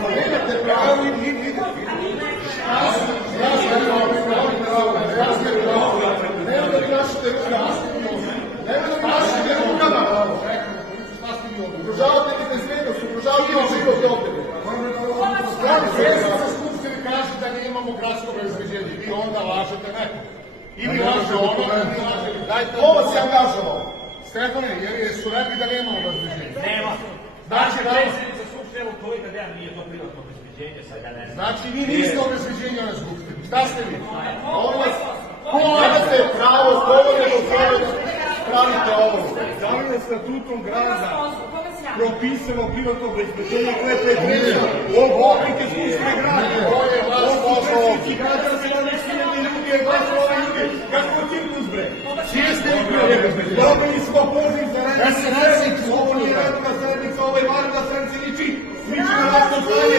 Nemate pravo i ugrožavate mi bezbednost, ugrožavate mi život ovdje. Predsjednica Skupštine kaže da ne imamo gradsko obezbeđenje. Vi onda lažete neko. Ili laže ono, ili laže. Dajte... Ko vas je angažovao? Stefane, jer su rekli da nemamo obezbeđenje. Nema. Znači, predsjednica Skupštine u koji da nije to privatno obezbeđenje, sad ja ne znam. Znači, vi niste obezbeđenje ove Skupštine. Šta ste vi? Imate pravo, slobodno pravite ovo. Da li je statutom grada propisano privatno obezbeđenje koje je predviđeno od odluke Skupštine grada? To je vaš posao. Predstavnici građana se ovdje hiljade ljudi je glasovali ljudi. Kako cirkus bre? Čije ste vi privatno obezbeđenje? Dobili smo poziv za rednu sednicu. Ovo nije redna sednica, ovo je vanredna sednica niči. Mi ćemo vas postaviti